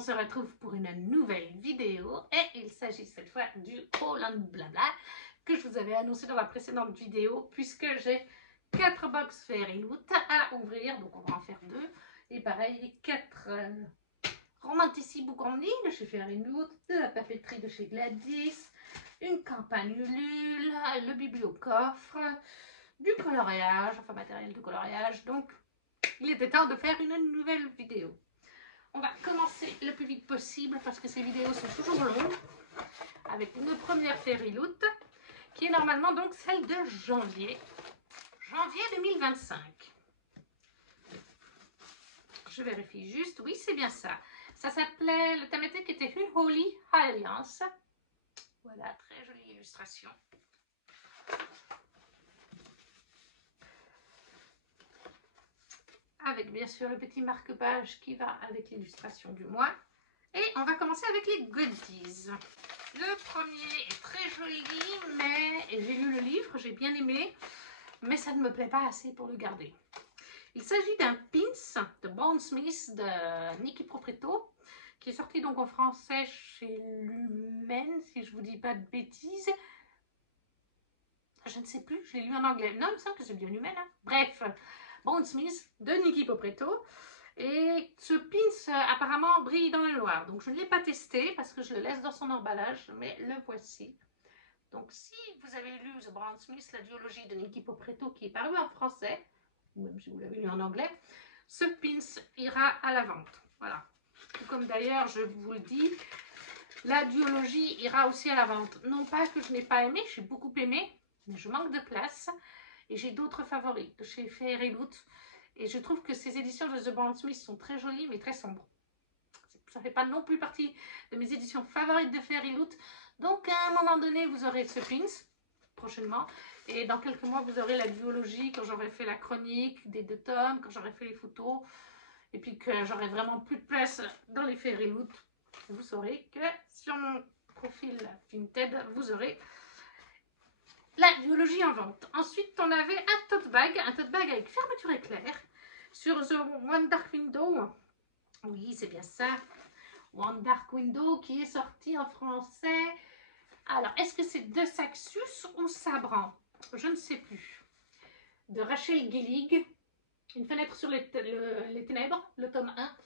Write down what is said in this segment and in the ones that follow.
on se retrouve pour une nouvelle vidéo et il s'agit cette fois du Haul and Blabla que je vous avais annoncé dans la précédente vidéo puisque j'ai 4 box Fairyloot à ouvrir, donc on va en faire 2 et pareil 4 Romantici Boucandine de chez Fairyloot, de la papeterie de chez Gladys, une campagne Ulule, le bibliocoffre, du coloriage, enfin matériel de coloriage, donc il était temps de faire une nouvelle vidéo. On va commencer le plus vite possible parce que ces vidéos sont toujours longues avec une première Fairyloot qui est normalement donc celle de janvier 2025. Je vérifie juste, oui c'est bien ça. Ça s'appelait, le thématique était Unholy Alliance. Voilà, très jolie illustration. Avec bien sûr le petit marque-page qui va avec l'illustration du mois. Et on va commencer avec les goodies. Le premier est très joli, mais j'ai lu le livre, j'ai bien aimé, mais ça ne me plaît pas assez pour le garder. Il s'agit d'un pins de Bondsmith de Niki Propreto, qui est sorti donc en français chez Lumen, si je ne vous dis pas de bêtises. Je ne sais plus, je l'ai lu en anglais. Non, il me semble que c'est bien Lumen. Hein. Bref, Bondsmith de Niki Propreto. Et ce pins apparemment brille dans le noir. Donc je ne l'ai pas testé parce que je le laisse dans son emballage, mais le voici. Donc si vous avez lu The Bondsmith, la duologie de Niki Propreto qui est parue en français, ou même si vous l'avez lu en anglais, ce pins ira à la vente. Voilà. Tout comme d'ailleurs, je vous le dis, la duologie ira aussi à la vente. Non pas que je n'ai pas aimé, j'ai beaucoup aimé, mais je manque de place. Et j'ai d'autres favoris de chez Fairyloot. Et je trouve que ces éditions de The Bondsmith sont très jolies, mais très sombres. Ça ne fait pas non plus partie de mes éditions favorites de Fairyloot. Donc, à un moment donné, vous aurez ce pins, prochainement. Et dans quelques mois, vous aurez la duologie, quand j'aurai fait la chronique des 2 tomes, quand j'aurai fait les photos. Et puis que j'aurai vraiment plus de place dans les Fairyloot. Vous saurez que sur mon profil Vinted, vous aurez la duologie en vente. Ensuite, on avait un tote bag avec fermeture éclair sur The One Dark Window. Oui, c'est bien ça. One Dark Window qui est sorti en français. Alors, est-ce que c'est de Saxus ou Sabran? Je ne sais plus. De Rachel Gillig. Une fenêtre sur les ténèbres, le tome 1.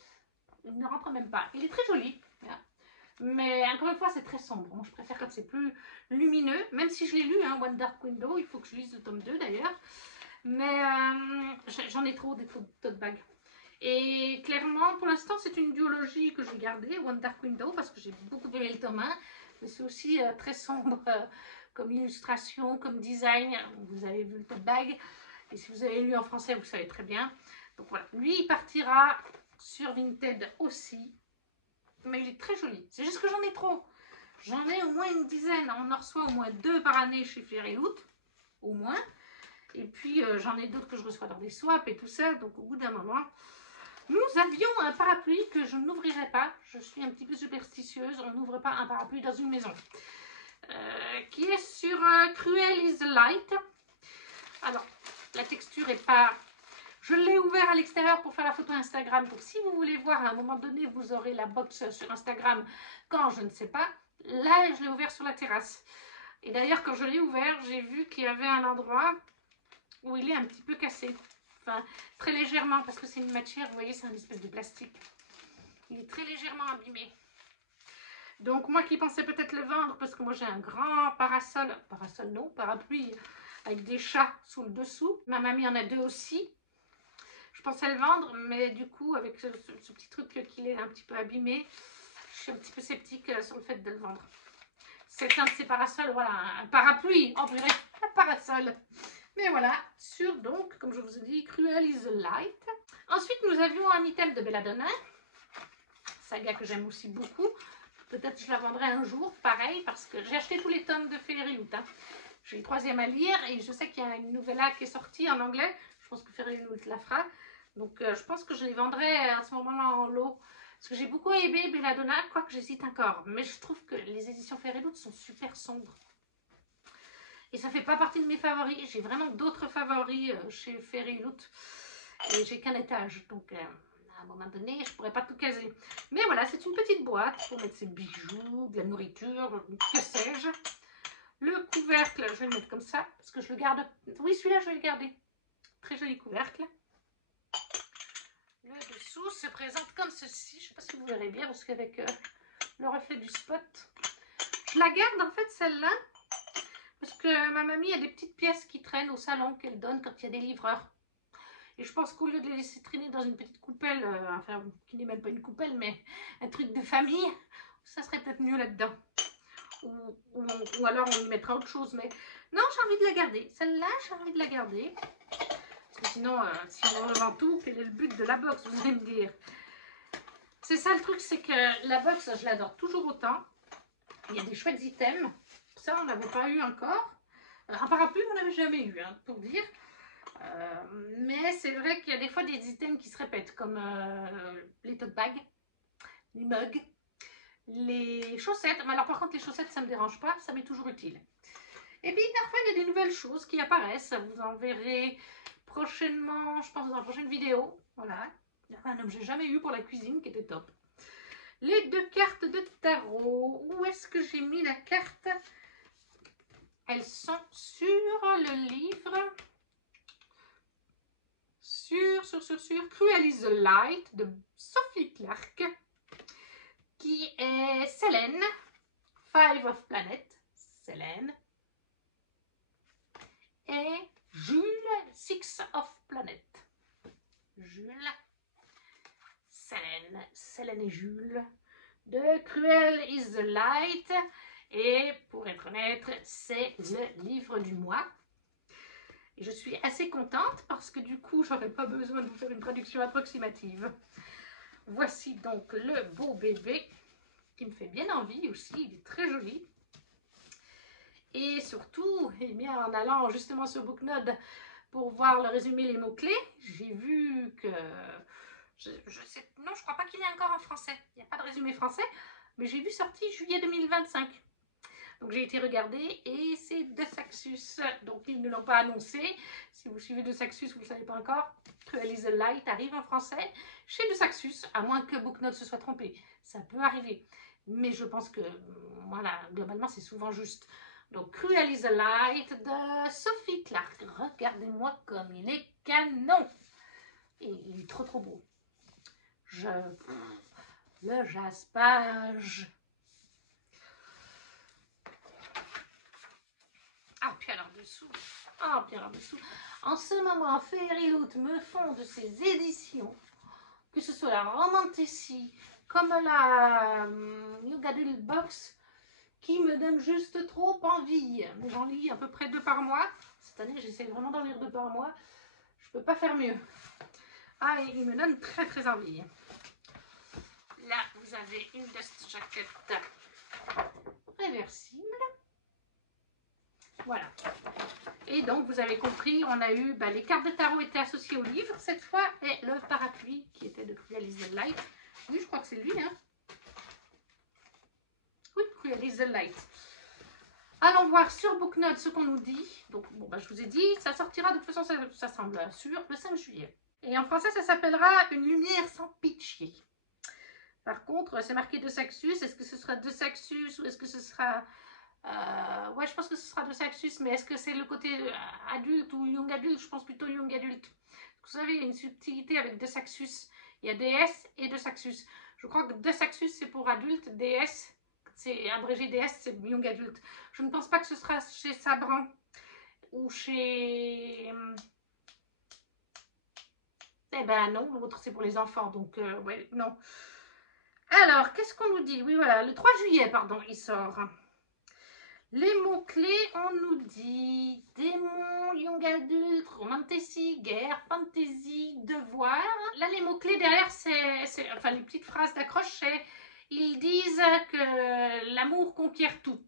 Il ne rentre même pas. Il est très joli. Mais encore une fois, c'est très sombre. Moi, je préfère quand c'est plus lumineux. Même si je l'ai lu, hein, One Dark Window. Il faut que je lise le tome 2 d'ailleurs. Mais j'en ai trop des tote bags. Et clairement, pour l'instant, c'est une duologie que je vais garder, One Dark Window, parce que j'ai beaucoup aimé le tome 1. Mais c'est aussi très sombre comme illustration, comme design. Vous avez vu le tote bag. Et si vous avez lu en français, vous savez très bien. Donc voilà, lui, il partira sur Vinted aussi. Mais il est très joli. C'est juste que j'en ai trop. J'en ai au moins une dizaine. On en reçoit au moins 2 par année chez Fairyloot. Au moins. Et puis, j'en ai d'autres que je reçois dans des swaps et tout ça. Donc, au bout d'un moment, nous avions un parapluie que je n'ouvrirai pas. Je suis un petit peu superstitieuse. On n'ouvre pas un parapluie dans une maison. Qui est sur Cruel is the Light. Alors, la texture est pas... Je l'ai ouvert à l'extérieur pour faire la photo Instagram. Donc, si vous voulez voir, à un moment donné, vous aurez la box sur Instagram quand je ne sais pas. Là, je l'ai ouvert sur la terrasse. Et d'ailleurs, quand je l'ai ouvert, j'ai vu qu'il y avait un endroit où il est un petit peu cassé. Enfin, très légèrement, parce que c'est une matière, vous voyez, c'est un espèce de plastique. Il est très légèrement abîmé. Donc, moi qui pensais peut-être le vendre, parce que moi j'ai un grand parasol non, parapluie, avec des chats sous le dessous. Ma mamie en a 2 aussi. Je pensais le vendre, mais du coup, avec ce petit truc qu'il est un petit peu abîmé, je suis un petit peu sceptique sur le fait de le vendre. C'est un de ces parasols, voilà, un parapluie, en vrai, un parasol. Mais voilà, sur donc, comme je vous ai dit, Cruel is the Light. Ensuite, nous avions un item de Belladonna, saga que j'aime aussi beaucoup. Peut-être que je la vendrai un jour, pareil, parce que j'ai acheté tous les tomes de Fairyloot. Hein. J'ai le 3e à lire et je sais qu'il y a une novella qui est sortie en anglais. Je pense que Fairyloot la fera. Donc, je pense que je les vendrai à ce moment-là en lot. Parce que j'ai beaucoup aimé Belladonna, quoique j'hésite encore. Mais je trouve que les éditions Fairyloot sont super sombres. Et ça ne fait pas partie de mes favoris. J'ai vraiment d'autres favoris chez Fairyloot. Et j'ai qu'un étage. Donc, à un un moment donné, je ne pourrais pas tout caser. Mais voilà, c'est une petite boîte pour mettre ses bijoux, de la nourriture, que sais-je. Le couvercle, je vais le mettre comme ça, parce que je le garde. Oui, celui-là, je vais le garder. Très joli couvercle. Le dessous se présente comme ceci. Je ne sais pas si vous verrez bien, parce qu'avec le reflet du spot, je la garde en fait celle-là, parce que ma mamie a des petites pièces qui traînent au salon qu'elle donne quand il y a des livreurs. Et je pense qu'au lieu de les laisser traîner dans une petite coupelle, enfin, qui n'est même pas une coupelle, mais un truc de famille, ça serait peut-être mieux là-dedans. Ou alors on y mettra autre chose. Mais non, j'ai envie de la garder. Celle-là, j'ai envie de la garder. Parce que sinon, si on revend tout, quel est le but de la box, vous allez me dire. C'est ça le truc, c'est que la box, je l'adore toujours autant. Il y a des chouettes items. Ça, on n'avait pas eu encore. Un parapluie, on n'avait jamais eu, hein, pour dire. Mais c'est vrai qu'il y a des fois des items qui se répètent, comme les tote bags, les mugs, les chaussettes. Mais alors par contre, les chaussettes, ça ne me dérange pas, ça m'est toujours utile. Et puis parfois, il y a des nouvelles choses qui apparaissent. Vous en verrez prochainement, je pense dans la prochaine vidéo. Voilà. Il y a un objet que j'ai jamais eu pour la cuisine qui était top. Les 2 cartes de tarot. Où est-ce que j'ai mis la carte? Elles sont sur le livre. Sur Cruel is the Light de Sophie Clark, qui est Selene, 5 of Planet, Selene, et Jules, 6 of Planet. Jules, Selene et Jules, de Cruel is the Light, et pour être honnête, c'est le livre du mois. Et je suis assez contente parce que du coup, j'aurais pas besoin de vous faire une traduction approximative. Voici donc le beau bébé qui me fait bien envie aussi. Il est très joli. Et surtout, eh bien, en allant justement sur Booknode pour voir le résumé, les mots-clés, j'ai vu que... non, je crois pas qu'il est encore en français. Il n'y a pas de résumé français. Mais j'ai vu sorti juillet 2025. Donc j'ai été regarder et c'est de Saxus. Donc ils ne l'ont pas annoncé. Si vous suivez de Saxus, vous ne le savez pas encore. Cruel is the Light arrive en français chez de Saxus, à moins que Booknode se soit trompé. Ça peut arriver. Mais je pense que, voilà, globalement c'est souvent juste. Donc Cruel is the Light de Sophie Clark. Regardez-moi comme il est canon. Et il est trop beau. Le jaspage. Ah, puis alors dessous. Ah, puis alors dessous. En ce moment, Fairyloot me font de ces éditions, que ce soit la Romantasy, comme la Young Adult Box, qui me donne juste trop envie. Mais j'en lis à peu près 2 par mois. Cette année, j'essaie vraiment d'en lire 2 par mois. Je peux pas faire mieux. Ah, et il me donne très envie. Là, vous avez une dust jacket réversible. Voilà. Et donc, vous avez compris, on a eu, les cartes de tarot étaient associées au livre cette fois, et le parapluie qui était de Cruel is the Light. Oui, je crois que c'est lui, hein. Oui, Cruel is the Light. Allons voir sur Booknode ce qu'on nous dit. Donc, bon, je vous ai dit, ça sortira de toute façon, ça semble sûr, le 5 juillet. Et en français, ça s'appellera Une lumière sans pitié. Par contre, c'est marqué de Saxus. Est-ce que ce sera de Saxus ou est-ce que ce sera... ouais, je pense que ce sera de Saxus, mais est-ce que c'est le côté adulte ou young adulte? Je pense plutôt young adulte. Vous savez, il y a une subtilité avec de Saxus. Il y a DS et de Saxus. Je crois que de Saxus, c'est pour adulte. DS, c'est abrégé DS, c'est young adulte. Je ne pense pas que ce sera chez Sabran ou chez... Eh ben non, l'autre c'est pour les enfants, donc ouais, non. Alors, qu'est-ce qu'on nous dit? Oui, voilà, le 3 juillet, pardon, il sort. Les mots-clés, on nous dit démon, young adulte, romantasy, guerre, fantasy, devoir. Là, les mots-clés derrière, c'est enfin, les petites phrases d'accroche, c'est ils disent que l'amour conquiert tout.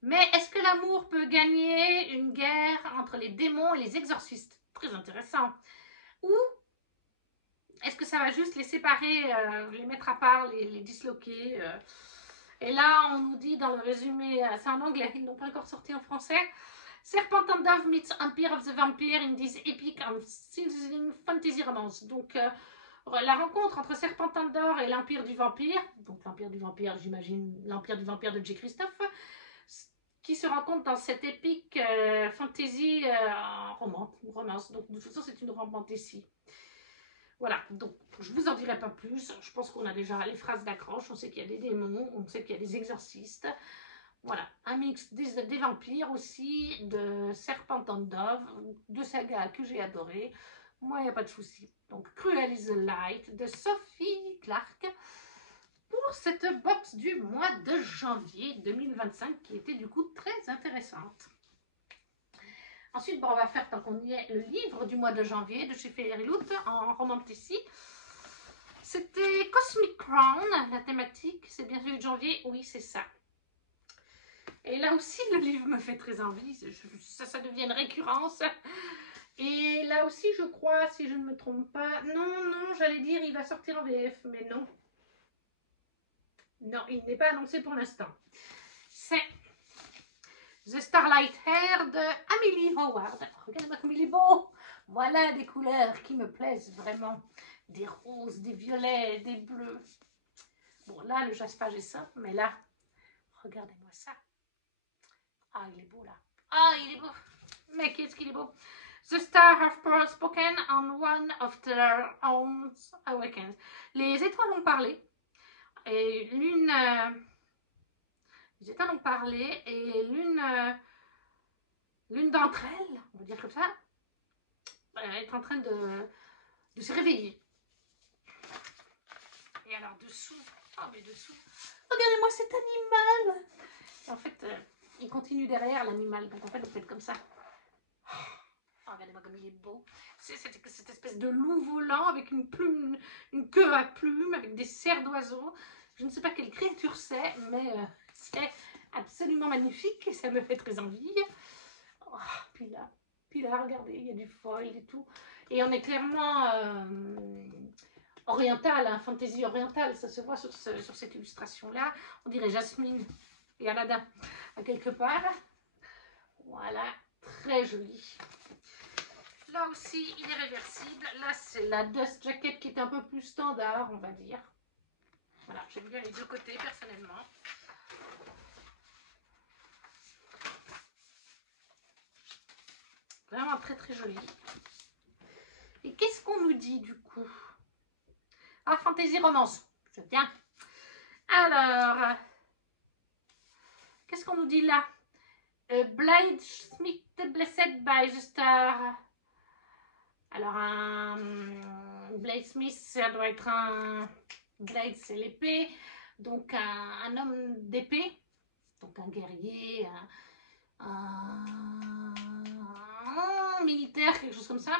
Mais est-ce que l'amour peut gagner une guerre entre les démons et les exorcistes? Très intéressant. Ou est-ce que ça va juste les séparer, les mettre à part, les disloquer Et là, on nous dit dans le résumé, c'est en anglais, ils n'ont pas encore sorti en français, Serpent and Dove meets Empire of the Vampire in this epic and sizzling fantasy romance. Donc, la rencontre entre Serpentandor et l'Empire du Vampire, donc l'Empire du Vampire, j'imagine l'Empire du Vampire de J. Christophe, qui se rencontre dans cette épique fantasy romance. Donc, de toute façon, c'est une romance ici. Voilà, donc je vous en dirai pas plus. Je pense qu'on a déjà les phrases d'accroche. On sait qu'il y a des démons, on sait qu'il y a des exorcistes. Voilà, un mix des vampires aussi, de Serpent and Dove, de sagas que j'ai adoré. Moi, il n'y a pas de souci. Donc, Cruel is the Light de Sophie Clark pour cette box du mois de janvier 2025 qui était du coup très intéressante. Ensuite, bon, on va faire, tant qu'on y est, le livre du mois de janvier de chez Fairy Loot en romantici. C'était Cosmic Crown, la thématique. C'est bien celui de janvier? Oui, c'est ça. Et là aussi, le livre me fait très envie. Ça devient une récurrence. Et là aussi, je crois, si je ne me trompe pas... Non, j'allais dire, il va sortir en VF, mais non. Non, il n'est pas annoncé pour l'instant. C'est The Starlight Hair de Amélie Howard. Regardez-moi comme il est beau. Voilà des couleurs qui me plaisent vraiment. Des roses, des violets, des bleus. Bon, là, le jaspage est simple, mais là, regardez-moi ça. Ah, il est beau, là. Ah, il est beau. Mais qu'est-ce qu'il est beau. The stars have spoken on one of their own awakens. Les étoiles ont parlé. Et l'une... les étoiles ont parlé et l'une d'entre elles, on va dire comme ça, est en train de se réveiller. Et alors dessous, oh mais dessous, regardez-moi cet animal. Et en fait, il continue derrière l'animal, donc en fait, vous faites comme ça. Oh, regardez-moi comme il est beau. C'est cette espèce de loup volant avec une plume, une queue à plumes, avec des serres d'oiseaux. Je ne sais pas quelle créature c'est, mais c'est absolument magnifique et ça me fait très envie. Oh, puis là, regardez, il y a du foil et tout. Et on est clairement oriental, hein, fantasy orientale. Ça se voit sur cette illustration-là. On dirait Jasmine et Aladdin à quelque part. Voilà, très joli. Là aussi, il est réversible. Là, c'est la Dust Jacket qui est un peu plus standard, on va dire. Voilà, j'aime bien les deux côtés, personnellement. Vraiment très très joli. Et qu'est-ce qu'on nous dit du coup? Ah, fantasy romance. C'est bien. Alors, qu'est-ce qu'on nous dit là? Bladesmith Blessed by the Star. Alors, un Bladesmith, ça doit être un... Blade, c'est l'épée. Donc, un homme d'épée. Donc, un guerrier, un militaire, quelque chose comme ça.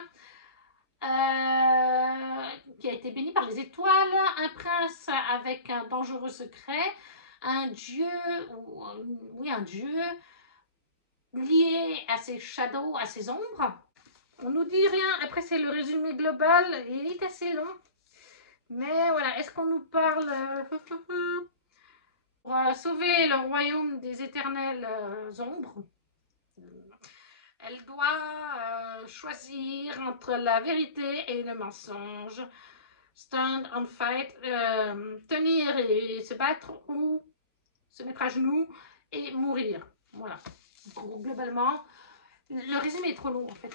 Qui a été béni par les étoiles. Un prince avec un dangereux secret. Un dieu, oui, un dieu lié à ses shadows, à ses ombres. On nous dit rien. Après, c'est le résumé global. Il est assez long. Mais voilà, est-ce qu'on nous parle pour sauver le royaume des éternelles ombres? Elle doit choisir entre la vérité et le mensonge. Stand and fight. Tenir et se battre ou se mettre à genoux et mourir. Voilà. Donc, globalement, le résumé est trop long en fait.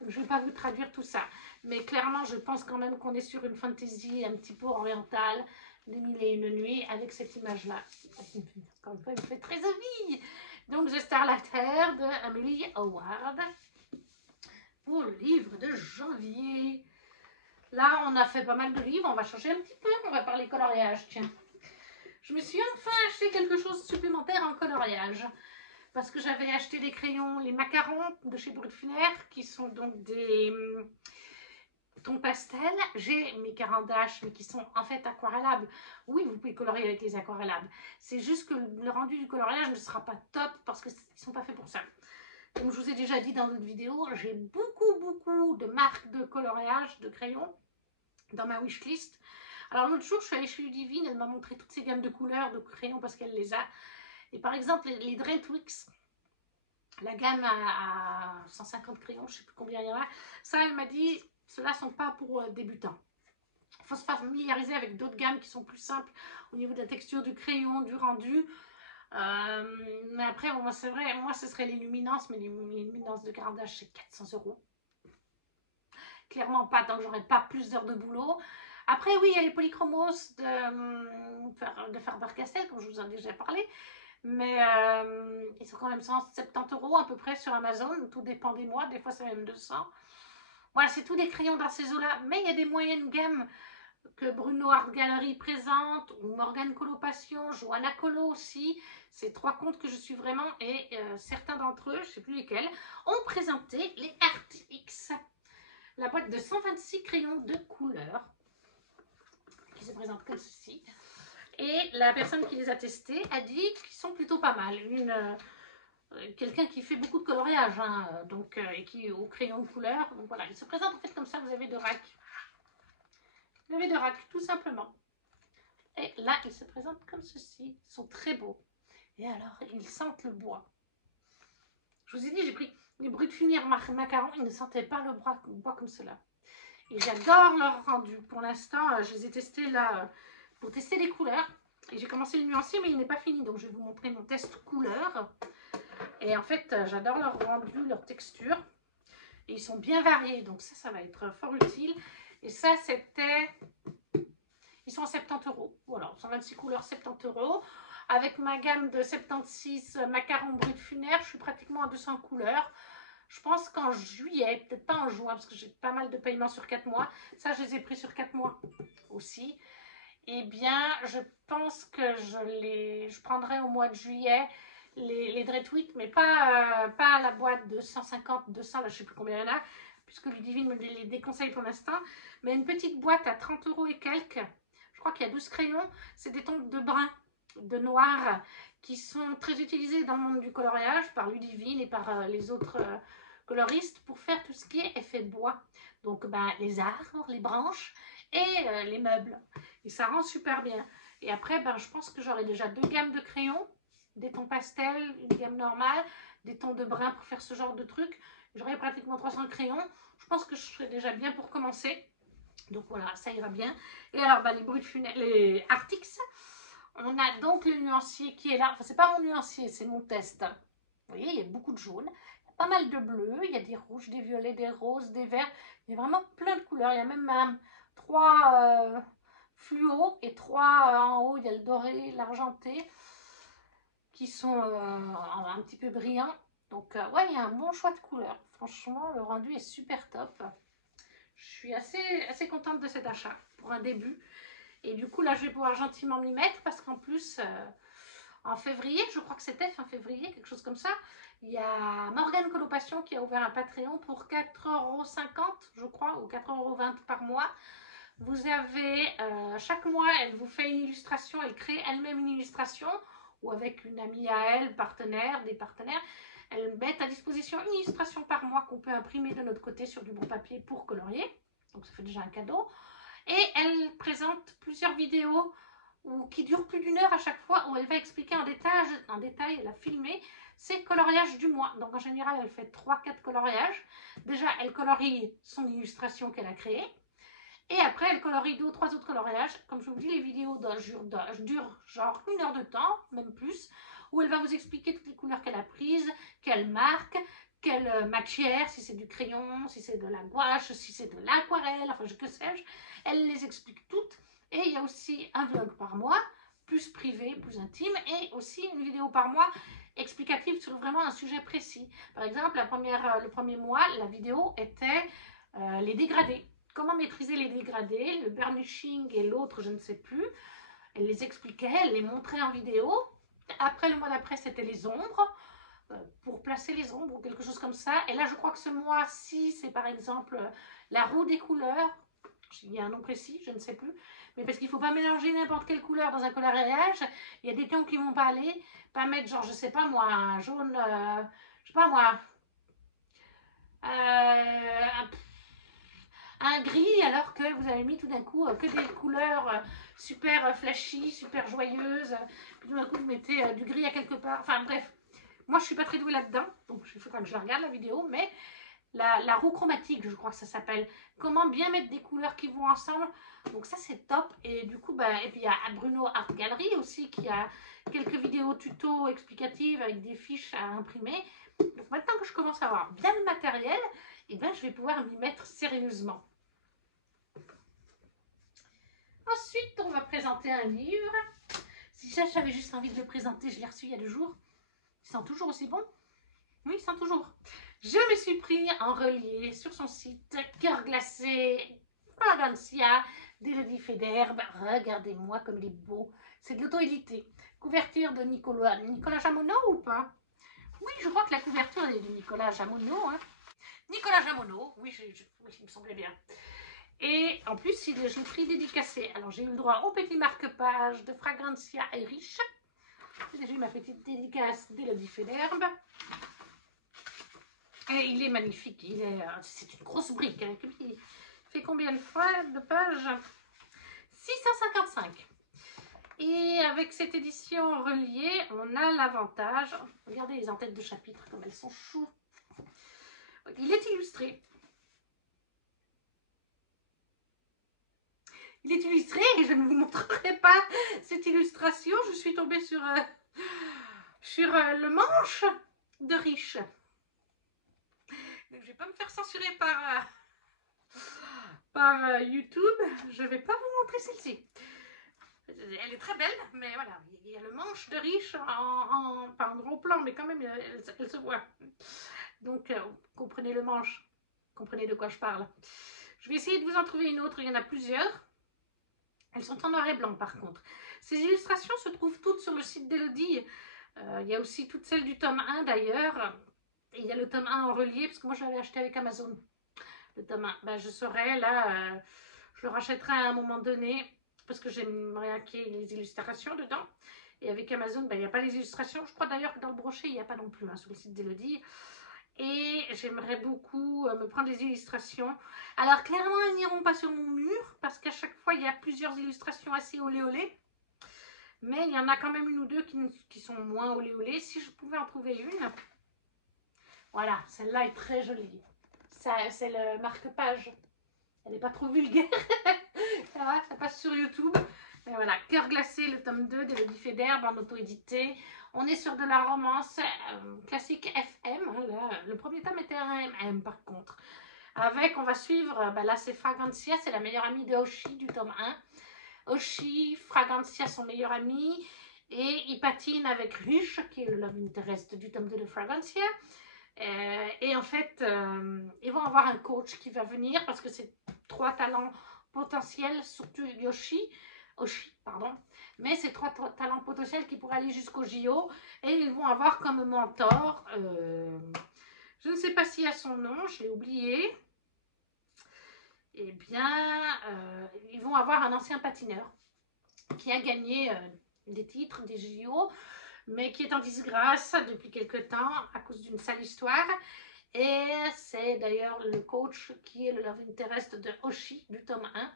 Je ne vais pas vous traduire tout ça. Mais clairement, je pense quand même qu'on est sur une fantasy un petit peu orientale, des mille et une nuits, avec cette image-là. Encore une fois, il me fait très envie. Donc, The Starlight Hair de Amélie Howard pour le livre de janvier. Là, on a fait pas mal de livres. On va changer un petit peu. On va parler coloriage. Tiens. Je me suis enfin acheté quelque chose de supplémentaire en coloriage. Parce que j'avais acheté des crayons, les macarons de chez Brut Funère, qui sont donc des tons pastel. J'ai mes carandaches, mais qui sont en fait aquarellables. Oui, vous pouvez colorier avec les aquarellables. C'est juste que le rendu du coloriage ne sera pas top parce qu'ils ne sont pas faits pour ça. Comme je vous ai déjà dit dans d'autres vidéos, j'ai beaucoup de marques de coloriage de crayons dans ma wishlist. Alors l'autre jour, je suis allée chez Ludivine, elle m'a montré toutes ces gammes de couleurs de crayons parce qu'elle les a. Et par exemple, les Dreadwix, la gamme à 150 crayons, je ne sais plus combien il y en a. Ça, elle m'a dit, ceux-là ne sont pas pour débutants. Il faut se familiariser avec d'autres gammes qui sont plus simples au niveau de la texture du crayon, du rendu. Mais après, bon, c'est vrai, moi, ce serait les luminances, mais les luminances de Grandage, c'est 400 €. Clairement pas, tant que j'aurai pas plus d'heures de boulot. Après, oui, il y a les polychromos de Faber-Castell, comme je vous en ai déjà parlé. Mais ils sont quand même 170 € à peu près sur Amazon. Tout dépend des mois, des fois c'est même 200. Voilà, c'est tous des crayons dans ces eaux-là. Mais il y a des moyennes gammes que Bruno Art Gallery présente, ou Morgane Colopassion, Johanna Colo aussi. C'est 3 comptes que je suis vraiment, et certains d'entre eux, je ne sais plus lesquels, ont présenté les ArtX. La boîte de 126 crayons de couleur, qui se présente comme ceci. Et la personne qui les a testés a dit qu'ils sont plutôt pas mal. Quelqu'un qui fait beaucoup de coloriage, hein, donc, et qui au crayon de couleur. Donc voilà, ils se présentent en fait comme ça, vous avez 2 racks. Vous avez 2 racks, tout simplement. Et là, ils se présentent comme ceci. Ils sont très beaux. Et alors, ils sentent le bois. Je vous ai dit, j'ai pris les bruits de funir macarons, ils ne sentaient pas le bois comme cela. Et j'adore leur rendu. Pour l'instant, je les ai testés là pour tester les couleurs. Et j'ai commencé le nuancier, mais il n'est pas fini. Donc, je vais vous montrer mon test couleur. Et en fait, j'adore leur rendu, leur texture. Et ils sont bien variés. Donc, ça va être fort utile. Et ça, c'était... Ils sont à 70 €. Voilà, 126 couleurs, 70 €. Avec ma gamme de 76 macarons bruts de funaire, je suis pratiquement à 200 couleurs. Je pense qu'en juillet, peut-être pas en juin, parce que j'ai pas mal de paiements sur 4 mois. Ça, je les ai pris sur 4 mois aussi. Eh bien, je pense que je prendrai au mois de juillet les Dreadwheat, mais pas la boîte de 150, 200, là, je ne sais plus combien il y en a, puisque Ludivine me les déconseille pour l'instant. Mais une petite boîte à 30 € et quelques. Je crois qu'il y a 12 crayons. C'est des tons de brun, de noir, qui sont très utilisés dans le monde du coloriage par Ludivine et par les autres coloristes pour faire tout ce qui est effet bois. Donc les arbres, les branches et les meubles. Et ça rend super bien. Et après, je pense que j'aurai déjà 2 gammes de crayons, des tons pastels, une gamme normale, des tons de brun pour faire ce genre de truc. J'aurai pratiquement 300 crayons. Je pense que je serai déjà bien pour commencer. Donc voilà, ça ira bien. Et alors, les bruits de funèbres, les Artix. On a donc le nuancier qui est là. Enfin, c'est pas mon nuancier, c'est mon test. Vous voyez, il y a beaucoup de jaune. Il y a pas mal de bleu. Il y a des rouges, des violets, des roses, des verts. Il y a vraiment plein de couleurs. Il y a même 3 fluo et 3 en haut. Il y a le doré, l'argenté qui sont un petit peu brillants. Donc, ouais, il y a un bon choix de couleurs. Franchement, le rendu est super top. Je suis assez contente de cet achat pour un début. Et du coup, là, je vais pouvoir gentiment m'y mettre parce qu'en plus, en février, je crois que c'était fin février, quelque chose comme ça, il y a Morgane Colopassion qui a ouvert un Patreon pour 4,50 €, je crois, ou 4,20 € par mois. Vous avez, chaque mois, elle vous fait une illustration, elle crée elle-même une illustration, ou avec une amie à elle, partenaire, des partenaires. Elle met à disposition une illustration par mois qu'on peut imprimer de notre côté sur du bon papier pour colorier. Donc ça fait déjà un cadeau. Et elle présente plusieurs vidéos qui durent plus d'1 heure à chaque fois, où elle va expliquer en détail, elle a filmé ses coloriages du mois. Donc en général, elle fait 3-4 coloriages. Déjà, elle colorie son illustration qu'elle a créée. Et après, elle colorie 2 ou 3 autres coloriages. Comme je vous dis, les vidéos durent genre 1 heure de temps, même plus, où elle va vous expliquer toutes les couleurs qu'elle a prises, qu'elle marque, quelle matière, si c'est du crayon, si c'est de la gouache, si c'est de l'aquarelle, enfin que sais-je. Elle les explique toutes. Et il y a aussi un vlog par mois, plus privé, plus intime, et aussi une vidéo par mois explicative sur vraiment un sujet précis. Par exemple, le premier mois, la vidéo était les dégradés. Comment maîtriser les dégradés, le burnishing et l'autre, je ne sais plus. Elle les expliquait, elle les montrait en vidéo. Après, le mois d'après, c'était les ombres, pour placer les ombres ou quelque chose comme ça. Et là, je crois que ce mois-ci, c'est par exemple la roue des couleurs. Il y a un nom précis, je ne sais plus. Mais parce qu'il ne faut pas mélanger n'importe quelle couleur dans un coloriage. Il y a des tons qui ne vont pas aller. Pas mettre genre, je ne sais pas moi, un jaune, je sais pas moi, un gris, alors que vous avez mis tout d'un coup que des couleurs super flashy, super joyeuses. Puis tout d'un coup, vous mettez du gris à quelque part. Enfin bref, Moi, je suis pas très douée là-dedans, donc il faudra que je la regarde la vidéo, mais la roue chromatique, je crois que ça s'appelle. Comment bien mettre des couleurs qui vont ensemble. Donc ça, c'est top. Et du coup, et puis il y a Bruno Art Gallery aussi qui a quelques vidéos tuto explicatives avec des fiches à imprimer. Donc maintenant que je commence à avoir bien le matériel, et bien, je vais pouvoir m'y mettre sérieusement. Ensuite, on va présenter un livre. Si j'avais juste envie de le présenter, je l'ai reçu il y a 2 jours. Il sent toujours aussi bon. Oui, il sent toujours. Je me suis pris en relié sur son site Cœur glacé Fragancia d'Élodie Federbe. Regardez-moi comme il est beau. C'est de l'auto-édité. Couverture de Nicolas Jamonot ou pas? Oui, je crois que la couverture est de Nicolas Jamonot. Hein. Nicolas Jamonot, oui, oui, il me semblait bien. Et en plus, je l'ai pris dédicacé. Alors, j'ai eu le droit au petit marque-page de Fragancia et Riche. J'ai eu ma petite dédicace d'Élodie Federbe. Et il est magnifique. C'est une grosse brique. Hein. Il fait combien de pages? 655. Et avec cette édition reliée, on a l'avantage. Regardez les en-têtes de chapitre, comme elles sont choues. Il est illustré. Il est illustré et je ne vous montrerai pas cette illustration. Je suis tombée sur le manche de Riche. Donc, je ne vais pas me faire censurer par YouTube. Je ne vais pas vous montrer celle-ci. Elle est très belle, mais voilà. Il y a le manche de Riche pas en gros plan, mais quand même, elle se voit. Donc, comprenez le manche. Comprenez de quoi je parle. Je vais essayer de vous en trouver une autre. Il y en a plusieurs. Elles sont en noir et blanc par contre. Ces illustrations se trouvent toutes sur le site d'Élodie. Il y a aussi toutes celles du tome 1 d'ailleurs. Et il y a le tome 1 en relié parce que moi je l'avais acheté avec Amazon. Le tome 1. Je saurai là, je le rachèterai à un moment donné parce que j'aimerais qu'il y ait les illustrations dedans. Et avec Amazon, il n'y a pas les illustrations. Je crois d'ailleurs que dans le brochet, il n'y a pas non plus sur le site d'Élodie. Et j'aimerais beaucoup me prendre les illustrations. Alors clairement, elles n'iront pas sur mon mur parce qu'à chaque fois, il y a plusieurs illustrations assez olé olé. Mais il y en a quand même une ou deux qui sont moins olé olé. Si je pouvais en trouver une. Voilà, celle-là est très jolie. C'est le marque-page. Elle n'est pas trop vulgaire. Ça passe sur YouTube. Mais voilà, Cœur glacé, le tome 2 d'Élodie Federbe en auto-édité. On est sur de la romance classique FM. Là, le premier tome était un MM par contre. Avec, on va suivre, là c'est Fragancia, c'est la meilleure amie de Oshi du tome 1. Oshi, Fragancia, son meilleur ami. Et il patine avec Riche, qui est le love interest du tome 2 de Fragancia. Et en fait, ils vont avoir un coach qui va venir parce que c'est 3 talents potentiels, surtout Oshi, pardon. Mais c'est 3 talents potentiels qui pourraient aller jusqu'au JO et ils vont avoir comme mentor, je ne sais pas s'il y a son nom, je l'ai oublié. Eh bien, ils vont avoir un ancien patineur qui a gagné des titres, des JO, mais qui est en disgrâce depuis quelque temps à cause d'une sale histoire. Et c'est d'ailleurs le coach qui est le love interest de Oshi du tome 1.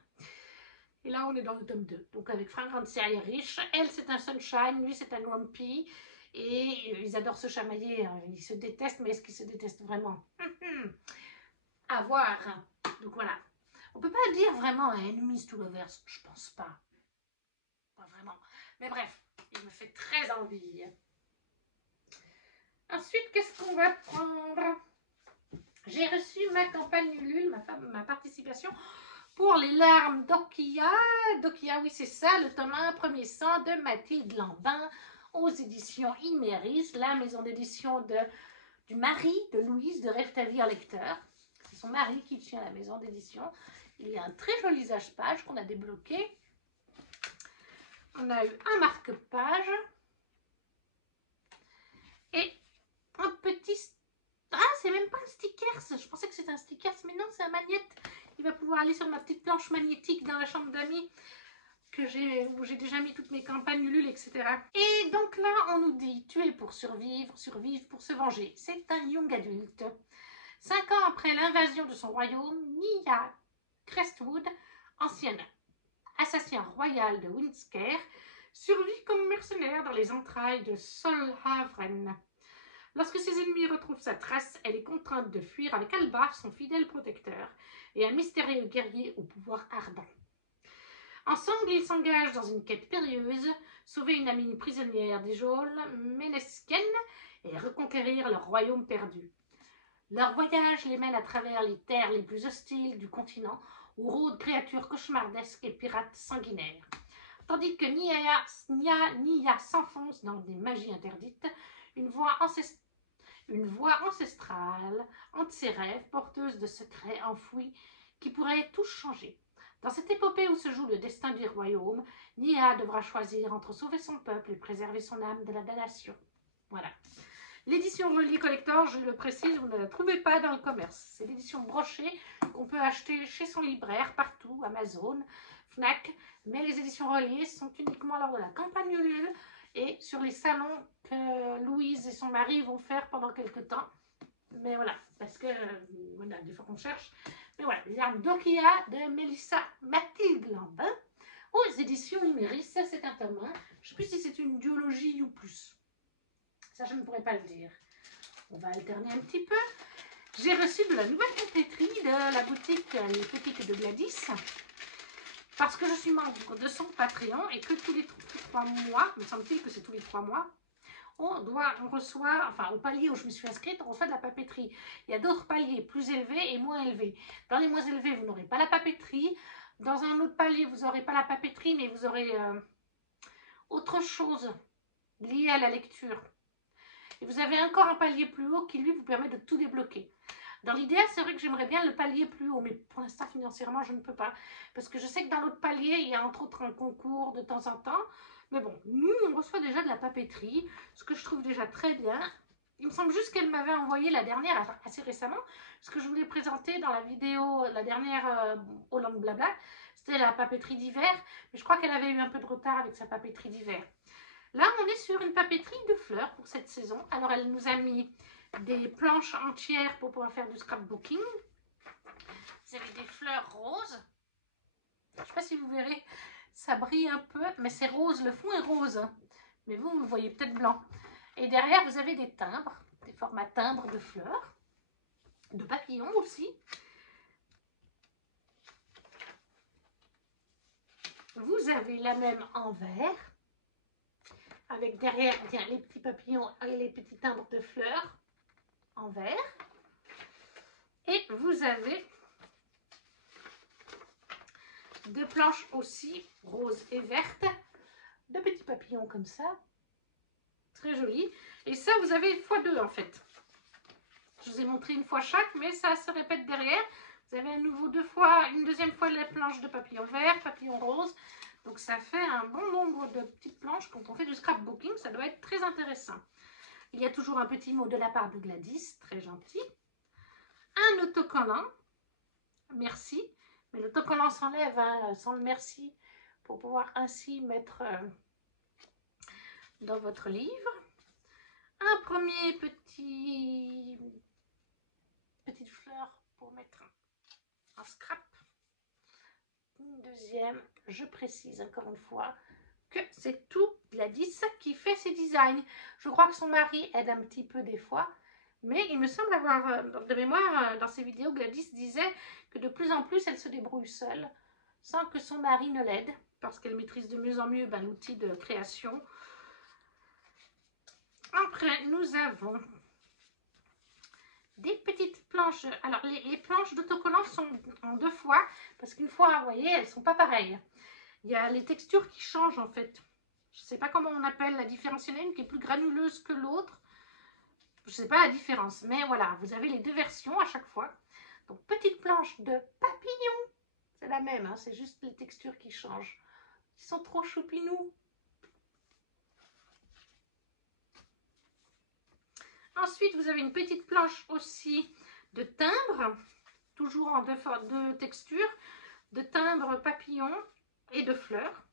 Et là, on est dans le tome 2. Donc avec Fragancia et Riche. Elle, c'est un Sunshine, lui, c'est un Grumpy. Et ils adorent se chamailler. Ils se détestent, mais est-ce qu'ils se détestent vraiment? À voir. Donc voilà. On peut pas dire vraiment enemies to lovers. Je pense pas. Pas vraiment. Mais bref, il me fait très envie. Ensuite, qu'est-ce qu'on va prendre? J'ai reçu ma campagne Ulule, ma participation pour les larmes d'Okia. D'Okia, oui, c'est ça, le tome 1, premier sang de Mathilde Lambin aux éditions Iméris, la maison d'édition du mari de Louise de Rêve ta vie en lecteur. C'est son mari qui tient la maison d'édition. Il y a un très joli usage-page qu'on a débloqué. On a eu un marque-page et un petit... Ah, c'est même pas un sticker, je pensais que c'était un sticker, mais non, c'est un magnète. Il va pouvoir aller sur ma petite planche magnétique dans la chambre d'amis où j'ai déjà mis toutes mes campagnes Ulule, etc. Et donc là, on nous dit tuer pour survivre, survivre pour se venger. C'est un young adulte. 5 ans après l'invasion de son royaume, Nia Crestwood, ancienne assassin royal de Windscare, survit comme mercenaire dans les entrailles de Solhavren. Lorsque ses ennemis retrouvent sa trace, elle est contrainte de fuir avec Alba, son fidèle protecteur, et un mystérieux guerrier au pouvoir ardent. Ensemble, ils s'engagent dans une quête périlleuse, sauver une amie prisonnière des geôles ménesquiennes et reconquérir leur royaume perdu. Leur voyage les mène à travers les terres les plus hostiles du continent, où rôdent créatures cauchemardesques et pirates sanguinaires. Tandis que Nia s'enfonce dans des magies interdites, une voix ancestrale hante ses rêves, porteuse de secrets enfouis qui pourraient tout changer. Dans cette épopée où se joue le destin du royaume, Nia devra choisir entre sauver son peuple et préserver son âme de la damnation. Voilà. L'édition Reliée Collector, je le précise, vous ne la trouvez pas dans le commerce. C'est l'édition brochée qu'on peut acheter chez son libraire, partout, Amazon, Fnac. Mais les éditions reliées sont uniquement lors de la campagne Ulule et sur les salons que Louise et son mari vont faire pendant quelques temps. Mais voilà, parce que, voilà, des fois qu'on cherche. Mais voilà, les armes d'Okia de Mélissa Mathilde Lambin aux éditions Numéris. Ça, c'est un tome 1. Je ne sais plus si c'est une duologie ou plus. Ça, je ne pourrais pas le dire. On va alterner un petit peu. J'ai reçu de la nouvelle papeterie de la boutique Les Petites de Gladys. Parce que je suis membre de son Patreon et que tous les 3 mois, me semble-t-il que c'est tous les 3 mois, on reçoit, enfin au palier où je me suis inscrite, on reçoit de la papeterie. Il y a d'autres paliers plus élevés et moins élevés. Dans les moins élevés, vous n'aurez pas la papeterie. Dans un autre palier, vous n'aurez pas la papeterie, mais vous aurez autre chose liée à la lecture. Et vous avez encore un palier plus haut qui, lui, vous permet de tout débloquer. Dans l'idéal, c'est vrai que j'aimerais bien le palier plus haut, mais pour l'instant, financièrement, je ne peux pas. Parce que je sais que dans l'autre palier, il y a entre autres un concours de temps en temps. Mais bon, nous, on reçoit déjà de la papeterie, ce que je trouve déjà très bien. Il me semble juste qu'elle m'avait envoyé la dernière, assez récemment, ce que je voulais présenter dans la vidéo, la dernière Hollande Blabla, c'était la papeterie d'hiver. Mais je crois qu'elle avait eu un peu de retard avec sa papeterie d'hiver. Là, on est sur une papeterie de fleurs pour cette saison. Alors, elle nous a mis des planches entières pour pouvoir faire du scrapbooking. Vous avez des fleurs roses. Je ne sais pas si vous verrez, ça brille un peu, mais c'est rose, le fond est rose. Mais vous le voyez peut-être blanc. Et derrière, vous avez des timbres, des formats timbres de fleurs, de papillons aussi. Vous avez la même en vert, avec derrière bien, les petits papillons et les petits timbres de fleurs en vert. Et vous avez deux planches aussi, roses et vertes, de petits papillons comme ça. Très joli. Et ça, vous avez x2 en fait. Je vous ai montré une fois chaque, mais ça se répète derrière. Vous avez à nouveau une deuxième fois la planche de papillon vert, papillon rose. Donc ça fait un bon nombre de petites planches. Quand on fait du scrapbooking, ça doit être très intéressant. Il y a toujours un petit mot de la part de Gladys, très gentil. Un autocollant, merci. Mais l'autocollant s'enlève sans le merci pour pouvoir ainsi mettre dans votre livre. Un premier petite fleur pour mettre en scrap. Une deuxième, je précise encore une fois que c'est tout Gladys qui fait ses designs. Je crois que son mari aide un petit peu des fois, mais il me semble avoir, de mémoire, dans ses vidéos, Gladys disait que de plus en plus elle se débrouille seule, sans que son mari ne l'aide, parce qu'elle maîtrise de mieux en mieux l'outil de création. Après, nous avons des petites planches. Alors, les planches d'autocollants sont en 2 fois, parce qu'une fois, vous voyez, elles ne sont pas pareilles. Il y a les textures qui changent, en fait. Je ne sais pas comment on appelle la différence. Il y en a une qui est plus granuleuse que l'autre. Je ne sais pas la différence, mais voilà, vous avez les 2 versions à chaque fois. Donc, petite planche de papillon. C'est la même, hein, c'est juste les textures qui changent. Ils sont trop choupinous. Ensuite, vous avez une petite planche aussi de timbres, toujours en 2 textures, de timbres papillons et de fleurs,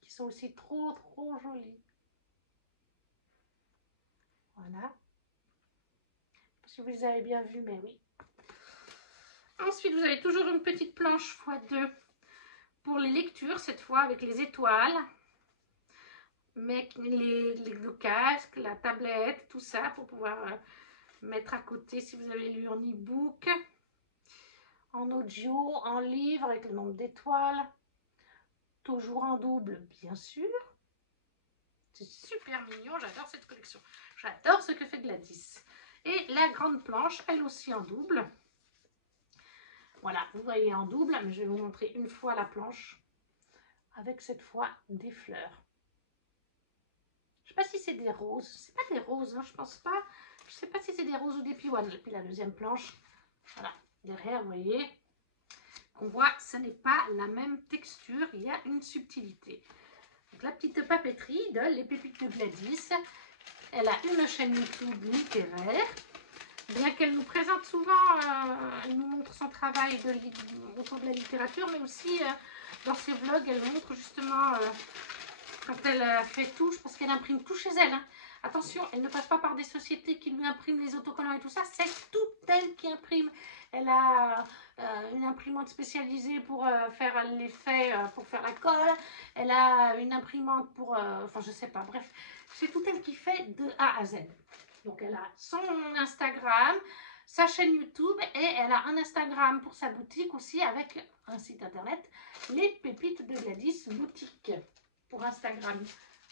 qui sont aussi trop jolies. Voilà. Je sais pas si vous les avez bien vues, mais oui. Ensuite, vous avez toujours une petite planche x2 pour les lectures, cette fois avec les étoiles. le casque, la tablette, tout ça pour pouvoir mettre à côté si vous avez lu en e-book, en audio, en livre avec le nombre d'étoiles, toujours en double bien sûr. C'est super mignon, j'adore cette collection. J'adore ce que fait Gladys. Et la grande planche, elle aussi en double. Voilà, vous voyez en double, mais je vais vous montrer une fois la planche avec cette fois des fleurs. Je ne sais pas si c'est des roses. C'est pas des roses, hein, je pense pas. Je ne sais pas si c'est des roses ou des pivoines. Et puis la deuxième planche, voilà, derrière, vous voyez, on voit, ce n'est pas la même texture, il y a une subtilité. Donc, la petite papeterie de Les Pépites de Gladys. Elle a une chaîne YouTube littéraire. Bien qu'elle nous présente souvent, elle nous montre son travail autour de la littérature, mais aussi dans ses vlogs, elle montre justement quand elle fait tout, parce qu'elle imprime tout chez elle. Hein. Attention, elle ne passe pas par des sociétés qui lui impriment les autocollants et tout ça, c'est tout elle qui imprime. Elle a une imprimante spécialisée pour faire l'effet, pour faire la colle. Elle a une imprimante pour, enfin je sais pas, bref, c'est tout elle qui fait de A à Z. Donc elle a son Instagram, sa chaîne YouTube et elle a un Instagram pour sa boutique aussi avec un site internet, Les Pépites de Gladys boutique pour Instagram.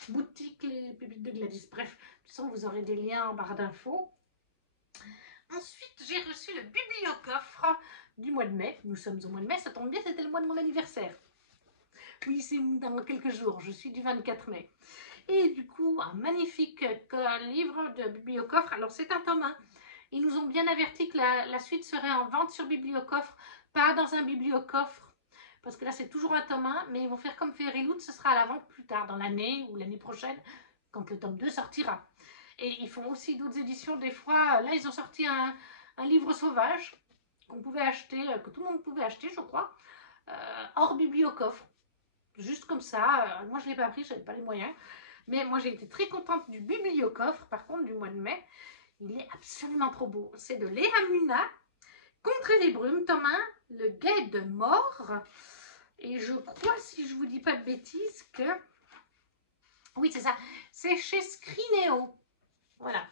Boutique Les Pépites de Gladys. Bref, de toute façon vous aurez des liens en barre d'infos. Ensuite, j'ai reçu le bibliocoffre du mois de mai. Nous sommes au mois de mai, ça tombe bien, c'était le mois de mon anniversaire. Oui, c'est dans quelques jours, je suis du 24 mai. Et du coup, un magnifique livre de bibliocoffre. Alors, c'est un tome 1. Ils nous ont bien averti que la suite serait en vente sur bibliocoffre, pas dans un bibliocoffre. Parce que là, c'est toujours un tome 1, mais ils vont faire comme Fairyloot, ce sera à la vente plus tard, dans l'année ou l'année prochaine, quand le tome 2 sortira. Et ils font aussi d'autres éditions, des fois. Là, ils ont sorti un livre sauvage qu'on pouvait acheter, que tout le monde pouvait acheter, je crois, hors bibliocoffre. Juste comme ça. Moi, je ne l'ai pas pris, je n'avais pas les moyens. Mais moi, j'ai été très contente du bibliocoffre, par contre, du mois de mai. Il est absolument trop beau. C'est de Léa Muna, Contre les brumes, tome 1, Le guet de mort. Et je crois, si je ne vous dis pas de bêtises, que... Oui, c'est ça. C'est chez Scrinéo. Voilà.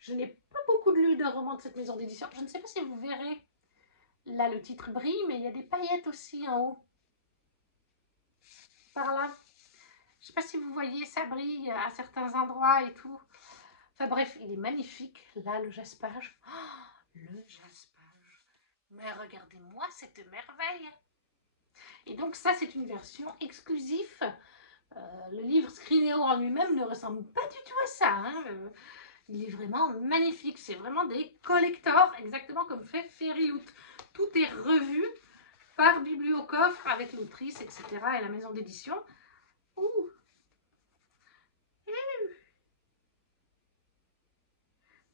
Je n'ai pas beaucoup lu de romans de cette maison d'édition. Je ne sais pas si vous verrez. Là, le titre brille, mais il y a des paillettes aussi en haut. Par là. Je ne sais pas si vous voyez, ça brille à certains endroits et tout. Enfin bref, il est magnifique. Là, le jaspage. Oh, le jaspage. Mais regardez-moi cette merveille. Et donc ça, c'est une version exclusive. Le livre Scrinéo en lui-même ne ressemble pas du tout à ça. Hein. Il est vraiment magnifique. C'est vraiment des collectors, exactement comme fait Fairyloot. Tout est revu par bibliocoffre avec l'autrice, etc. et la maison d'édition. Ouh.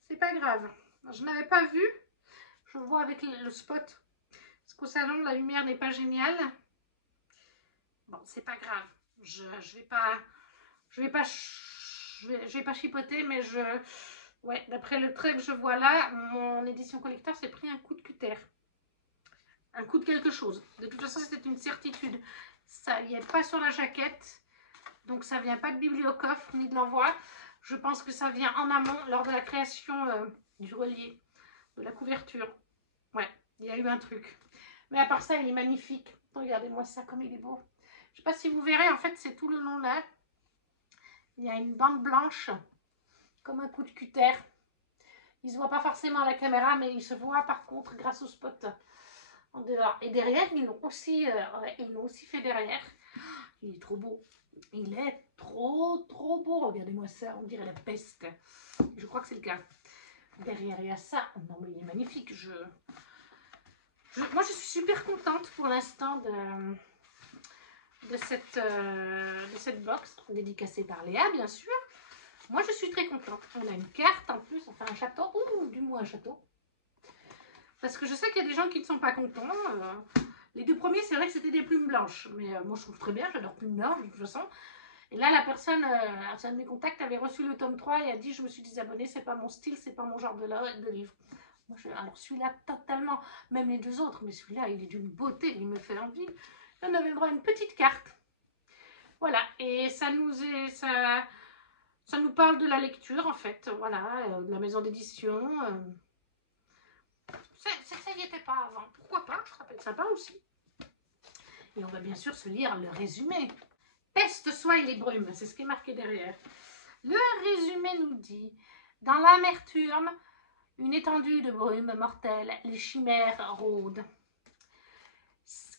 C'est pas grave. Je n'avais pas vu. Je vois avec le spot. Parce qu'au salon, la lumière n'est pas géniale. Bon, c'est pas grave. Je vais pas chipoter, mais ouais, d'après le trait que je vois là, mon édition collector s'est pris un coup de cutter. Un coup de quelque chose. De toute façon, c'était une certitude. Ça n'y est pas sur la jaquette. Donc, ça vient pas de bibliocoffre ni de l'envoi. Je pense que ça vient en amont lors de la création du relié, de la couverture. Ouais, il y a eu un truc. Mais à part ça, il est magnifique. Regardez-moi ça, comme il est beau. Je ne sais pas si vous verrez, en fait, c'est tout le long là. Il y a une bande blanche, comme un coup de cutter. Il ne se voit pas forcément à la caméra, mais il se voit par contre grâce au spot en dehors. Et derrière, ils l'ont aussi fait derrière. Il est trop beau. Il est trop beau. Regardez-moi ça, on dirait la peste. Je crois que c'est le cas. Derrière, il y a ça. Non, mais il est magnifique. Moi, je suis super contente pour l'instant de cette box, dédicacée par Léa, bien sûr. Moi, je suis très contente. On a une carte en plus, enfin un château, ou du moins un château. Parce que je sais qu'il y a des gens qui ne sont pas contents. Les deux premiers, c'est vrai que c'était des plumes blanches. Mais moi, je trouve très bien, j'adore plumes blanches de toute façon. Et là, la personne, un de mes contacts, avait reçu le tome 3 et a dit « Je me suis désabonnée, c'est pas mon style, c'est pas mon genre de livre. » Alors celui-là, totalement, même les deux autres, mais celui-là, il est d'une beauté, il me fait envie. On avait le droit à une petite carte. Voilà, et ça nous parle de la lecture, en fait, voilà, de la maison d'édition. Ça n'y était pas avant, pourquoi pas, ça peut être sympa aussi. Et on va bien sûr se lire le résumé. Peste, soie et les brumes, c'est ce qui est marqué derrière. Le résumé nous dit, dans l'amertume, une étendue de brume mortelle, les chimères rôdent.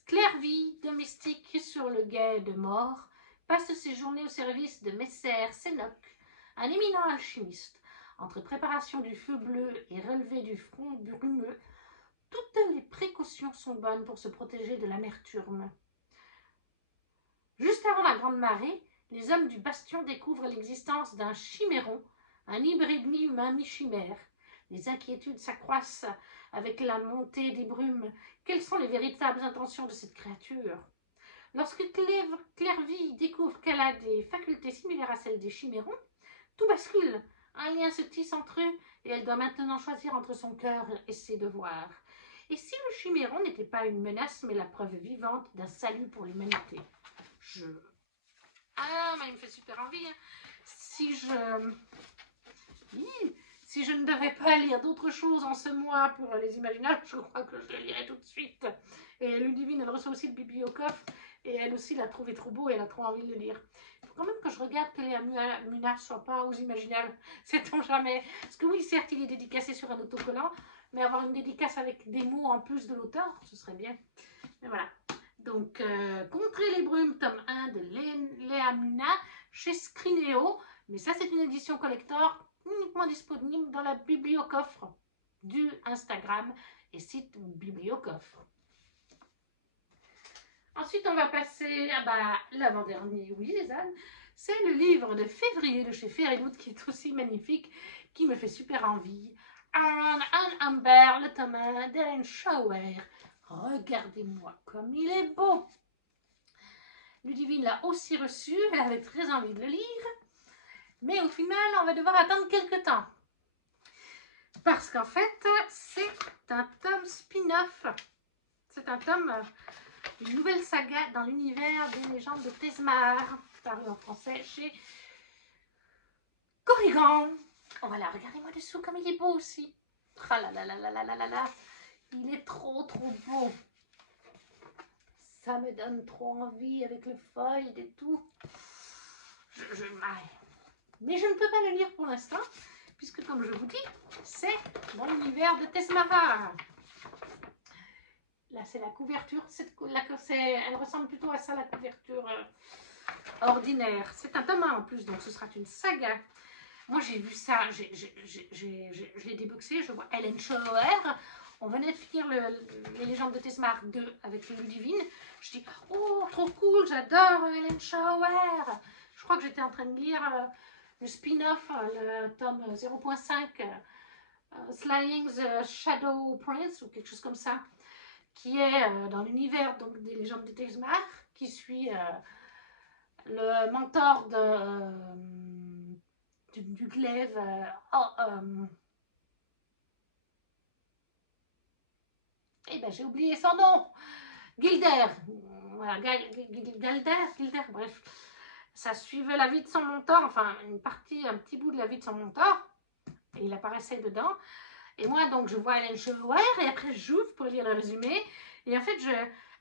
Clervie, domestique sur le guet de mort, passe ses journées au service de Messer Sénoc, un éminent alchimiste. Entre préparation du feu bleu et relevé du front brumeux, toutes les précautions sont bonnes pour se protéger de l'amertume. Juste avant la grande marée, les hommes du bastion découvrent l'existence d'un chiméron, un hybride mi-humain mi-chimère. Les inquiétudes s'accroissent avec la montée des brumes. Quelles sont les véritables intentions de cette créature? Lorsque Clervie découvre qu'elle a des facultés similaires à celles des chimérons, tout bascule. Un lien se tisse entre eux et elle doit maintenant choisir entre son cœur et ses devoirs. Et si le chiméron n'était pas une menace, mais la preuve vivante d'un salut pour l'humanité? Ah, mais il me fait super envie. Hein. Si je ne devais pas lire d'autres choses en ce mois pour les imaginables, je crois que je le lirai tout de suite. Et Ludivine, elle reçoit aussi le bibliocoffre et elle aussi l'a trouvé trop beau et elle a trop envie de le lire. Il faut quand même que je regarde que les Muna ne soient pas aux imaginables, sait-on jamais. Parce que oui, certes, il est dédicacé sur un autocollant, mais avoir une dédicace avec des mots en plus de l'auteur, ce serait bien. Mais voilà. Donc, Contrer les brumes, tome 1 de Léa Muna chez Scrinéo. Mais ça, c'est une édition collector uniquement disponible dans la bibliocoffre du Instagram et site bibliocoffre. Ensuite, on va passer à l'avant-dernier, oui, les ânes. C'est le livre de février de chez Fairyloot qui est aussi magnifique, qui me fait super envie. Aaron and Amber, le tome 1 d'Hélène Schauer. Regardez-moi comme il est beau. Ludivine l'a aussi reçu, elle avait très envie de le lire. Mais au final, on va devoir attendre quelques temps. Parce qu'en fait, c'est un tome spin-off. C'est un tome, une nouvelle saga dans l'univers des légendes de Tezmar, paru en français chez Corrigan. Oh voilà, regardez-moi dessous comme il est beau aussi. Ah là là là là là là là. Il est trop beau. Ça me donne trop envie avec le foil et tout. Mais je ne peux pas le lire pour l'instant, puisque comme je vous dis, c'est dans l'univers de Tezmar. Là, c'est la couverture. Elle ressemble plutôt à ça, la couverture ordinaire. C'est un tome 1 en plus, donc ce sera une saga. Moi, j'ai vu ça, je l'ai déboxé, je vois Hélène Schauer. On venait de finir les légendes de Tezmar 2 avec Ludivine. Je dis, oh, trop cool, j'adore Hélène Schauer. Je crois que j'étais en train de lire le spin-off, le tome 0.5, Slaying the Shadow Prince, ou quelque chose comme ça, qui est dans l'univers des légendes de Tezmar, qui suit le mentor du glaive. Eh ben, j'ai oublié son nom. Gilder. Voilà, Gilder, bref. Ça suivait la vie de son mentor, enfin, un petit bout de la vie de son mentor. Et il apparaissait dedans. Et moi, donc, je vois Hélène Schauer, et après, j'ouvre pour lire le résumé. Et en fait,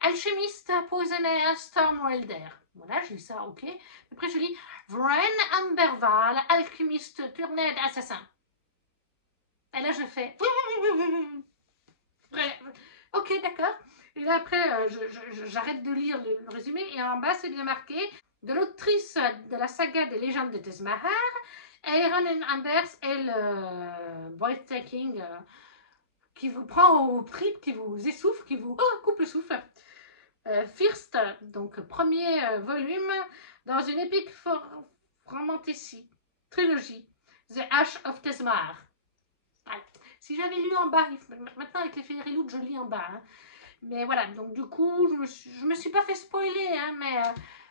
Alchimiste, Poisoner, Stormwelder. Voilà, je lis ça, ok. Après, je lis Vren Amberval, Alchimiste, Turned, Assassin. Et là, je fais... Ok, d'accord. Et là, après, j'arrête de lire le résumé. Et en bas, c'est bien marqué de l'autrice de la saga des légendes de Tezmar, Aaron Ambers et le breathtaking qui vous prend au trip, qui vous essouffle, qui vous coupe le souffle. First, donc premier volume dans une épique fantasy trilogie, The Ash of Tezmar. Voilà. Si j'avais lu en bas, maintenant avec les Fairyloot, je lis en bas. Hein. Mais voilà, donc du coup, je me suis pas fait spoiler, hein, mais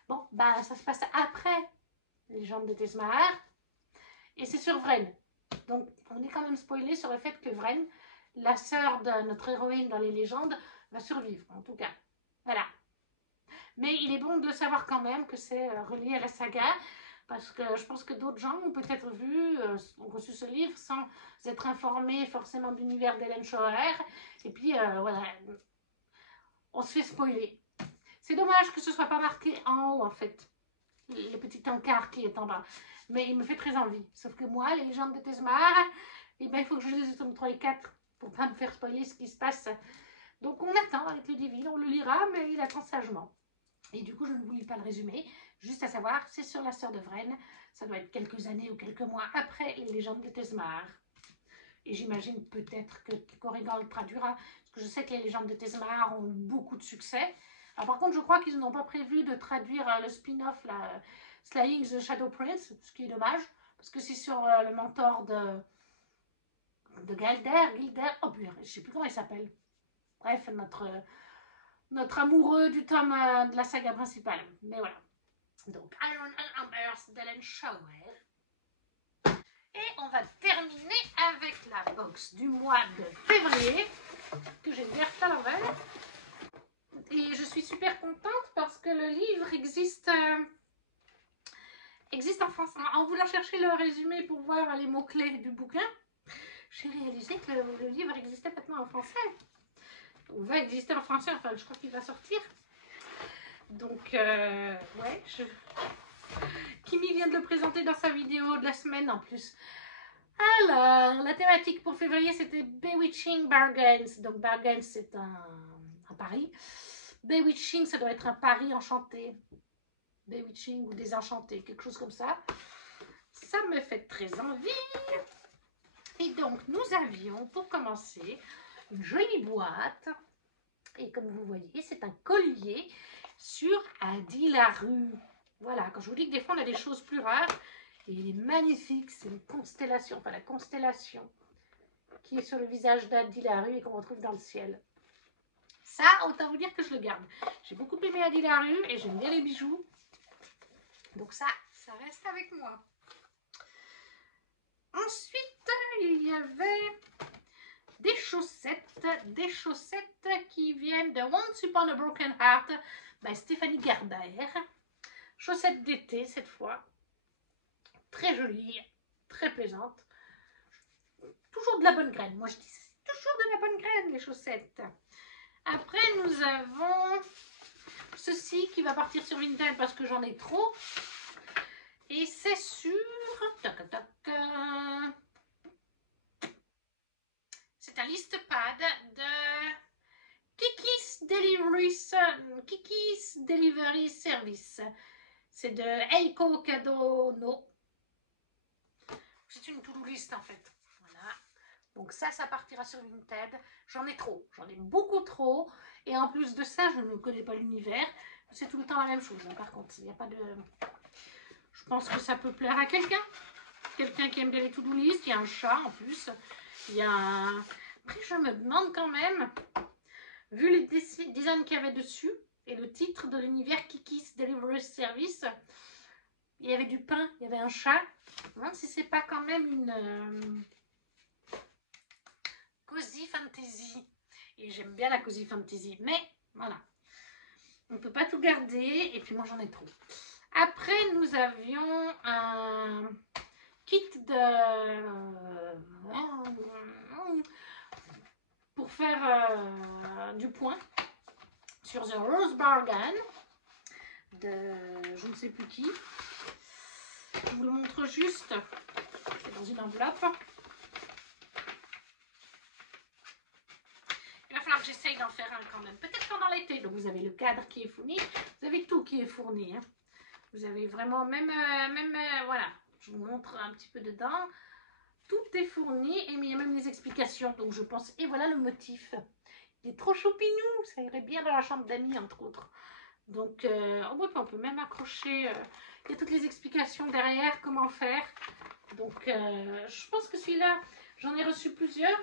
bon, ça se passe après les légendes de Tezmar. Et c'est sur Vren. Donc, on est quand même spoilé sur le fait que Vren, la sœur de notre héroïne dans les légendes, va survivre, en tout cas. Voilà. Mais il est bon de le savoir quand même que c'est relié à la saga. Parce que je pense que d'autres gens ont peut-être vu, ont reçu ce livre sans être informés forcément de l'univers d'Hélène Schauer. Et puis voilà, on se fait spoiler. C'est dommage que ce ne soit pas marqué en haut en fait, le petit encart qui est en bas. Mais il me fait très envie. Sauf que moi, les légendes de Tezmar, eh ben, il faut que je lise le tome 3 et 4 pour ne pas me faire spoiler ce qui se passe. Donc on attend avec le divin, on le lira, mais il attend sagement. Et du coup, je ne vous lis pas le résumé. Juste à savoir, c'est sur la sœur de Vren. Ça doit être quelques années ou quelques mois après les légendes de Tezmar. Et j'imagine peut-être que Corrigan le traduira. Parce que je sais que les légendes de Tezmar ont eu beaucoup de succès. Alors, par contre, je crois qu'ils n'ont pas prévu de traduire le spin-off, Slaying the Shadow Prince, ce qui est dommage. Parce que c'est sur le mentor de Gilder. Oh putain, je ne sais plus comment il s'appelle. Bref, notre amoureux du tome de la saga principale. Mais voilà. Donc, Iron and Embers d'Hélène Schauer. Et on va terminer avec la box du mois de février, que j'ai ouverte à l'envers. Et je suis super contente parce que le livre existe en français. En voulant chercher le résumé pour voir les mots-clés du bouquin, j'ai réalisé que le livre existait maintenant en français. Ou va exister en français, enfin je crois qu'il va sortir. Donc, ouais, Kimi vient de le présenter dans sa vidéo de la semaine en plus. Alors, la thématique pour février, c'était Bewitching Bargains. Donc, Bargains, c'est un pari. Bewitching, ça doit être un pari enchanté. Bewitching ou désenchanté, quelque chose comme ça. Ça me fait très envie. Et donc, nous avions, pour commencer, une jolie boîte. Et comme vous voyez, c'est un collier sur Adi Larue. Voilà, quand je vous dis que des fois, on a des choses plus rares. Et il est magnifique, c'est une constellation, enfin la constellation qui est sur le visage d'Adi Larue et qu'on retrouve dans le ciel. Ça, autant vous dire que je le garde. J'ai beaucoup aimé Adi Larue et j'aime bien les bijoux. Donc ça reste avec moi. Ensuite, il y avait des chaussettes qui viennent de Once Upon a Broken Heart by Stéphanie Gerber. Chaussettes d'été cette fois. Très jolie, très plaisante. Toujours de la bonne graine. Moi, je dis c'est toujours de la bonne graine, les chaussettes. Après, nous avons ceci qui va partir sur Vinted parce que j'en ai trop. Et c'est sur... C'est un liste-pad de Kiki's Delivery Service. C'est de Eiko Kadono. C'est une to-do list en fait. Voilà. Donc ça partira sur Vinted. J'en ai trop. J'en ai beaucoup trop. Et en plus de ça, je ne connais pas l'univers. C'est tout le temps la même chose. Hein. Par contre, il n'y a pas de... Je pense que ça peut plaire à quelqu'un. Quelqu'un qui aime bien les to-do list. Il y a un chat en plus. Il y a un... Après, je me demande quand même, vu les designs qu'il y avait dessus et le titre de l'univers Kiki's Delivery Service, il y avait du pain, il y avait un chat. Non, si c'est pas quand même une cozy fantasy. Et j'aime bien la cozy fantasy. Mais voilà, on ne peut pas tout garder. Et puis moi, j'en ai trop. Après, nous avions un kit de... pour faire du point sur The Rose Bargain de je ne sais plus qui. Je vous le montre juste. C'est dans une enveloppe. Il va falloir que j'essaye d'en faire un quand même. Peut-être pendant l'été. Donc vous avez le cadre qui est fourni. Vous avez tout qui est fourni. Hein. Vous avez vraiment même voilà. Je vous montre un petit peu dedans. Tout est fourni et il y a même les explications. Donc je pense, et voilà le motif. Il est trop choupinou. Ça irait bien dans la chambre d'amis entre autres. Donc on peut même accrocher. Il y a toutes les explications derrière, comment faire. Donc je pense que celui-là, j'en ai reçu plusieurs.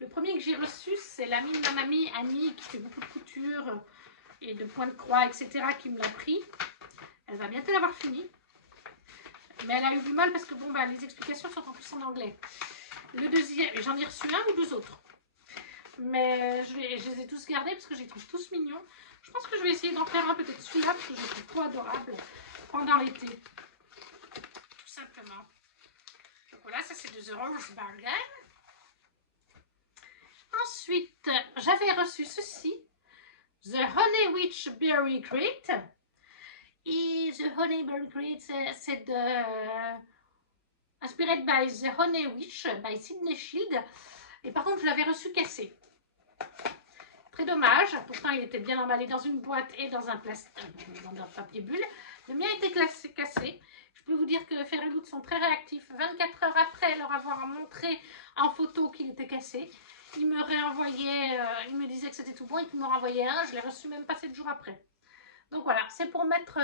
Le premier que j'ai reçu, c'est l'amie de ma mamie, Annie, qui fait beaucoup de couture et de points de croix, etc., qui me l'a pris. Elle va bientôt l'avoir fini. Mais elle a eu du mal parce que bon, bah, les explications sont en plus en anglais. Le deuxième, j'en ai reçu un ou deux autres. Mais je les ai tous gardés parce que je les trouve tous mignons. Je pense que je vais essayer d'en faire un, peut-être celui-là, parce que je le trouve trop adorable pendant l'été. Tout simplement. Donc voilà, ça c'est de The Rose Bargain. Ensuite, j'avais reçu ceci. The Honey Witch Berry Crate. Et The Honey Berry Crate, c'est de... Inspired by The Honey Witch, by Sydney Shield. Et par contre, je l'avais reçu cassé. Très dommage. Pourtant, il était bien emballé dans une boîte et dans un papier bulle. Le mien était cassé. Je peux vous dire que Fairyloot sont très réactifs. 24 heures après leur avoir montré en photo qu'il était cassé, il me réenvoyait, il me disait que c'était tout bon et qu'il me renvoyait un. Je l'ai reçu même pas 7 jours après. Donc voilà, c'est pour mettre